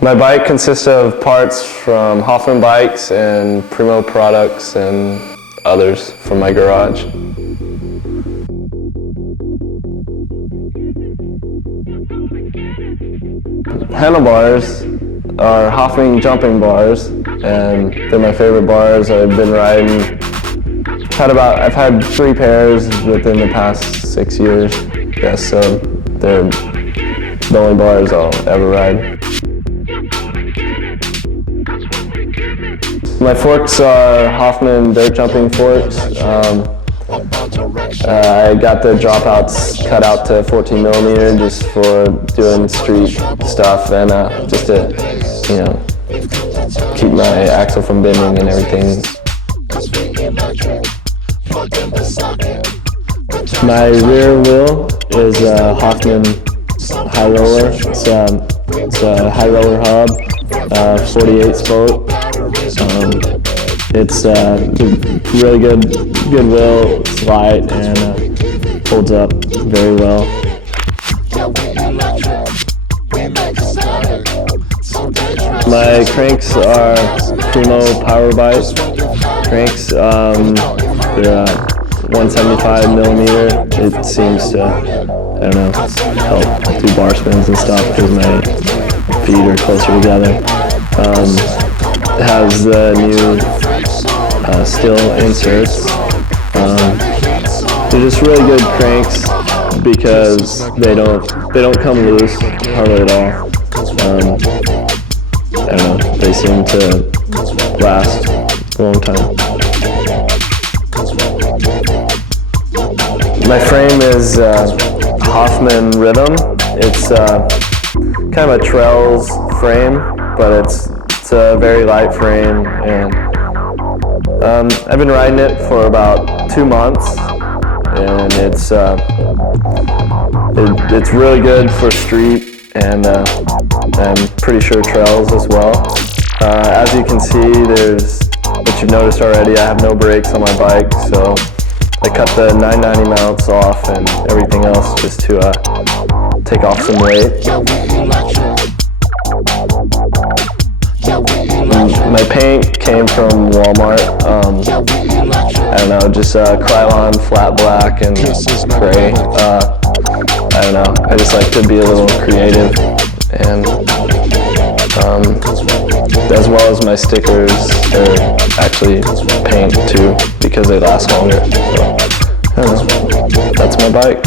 My bike consists of parts from Hoffman bikes and Primo products and others from my garage. Handlebars are Hoffman jumping bars, and they're my favorite bars. I've been riding. I've had 3 pairs within the past 6 years. Yes, so they're the only bars I'll ever ride. My forks are Hoffman dirt jumping forks. I got the dropouts cut out to 14 millimeter just for doing street stuff and just to, keep my axle from bending and everything. My rear wheel is a Hoffman high roller. It's a high roller hub, 48 spoke. It's really good wheel. It's light and holds up very well. My cranks are Primo Powerbite cranks. They're 175 millimeter. It seems to, help do bar spins and stuff because my feet are closer together. It has the new steel inserts. They're just really good cranks because they don't come loose hardly at all. They seem to last a long time. My frame is Hoffman Rhythm. It's kind of a trails frame, but it's a very light frame, and I've been riding it for about 2 months, and it's really good for street and I'm pretty sure trails as well. As you can see, what you've noticed already, I have no brakes on my bike, so I cut the 990 mounts off and everything else just to take off some weight. My paint came from Walmart. Just Krylon flat black and gray. I just like to be a little creative, and as well as my stickers, they're actually paint too because they last longer. So, that's my bike.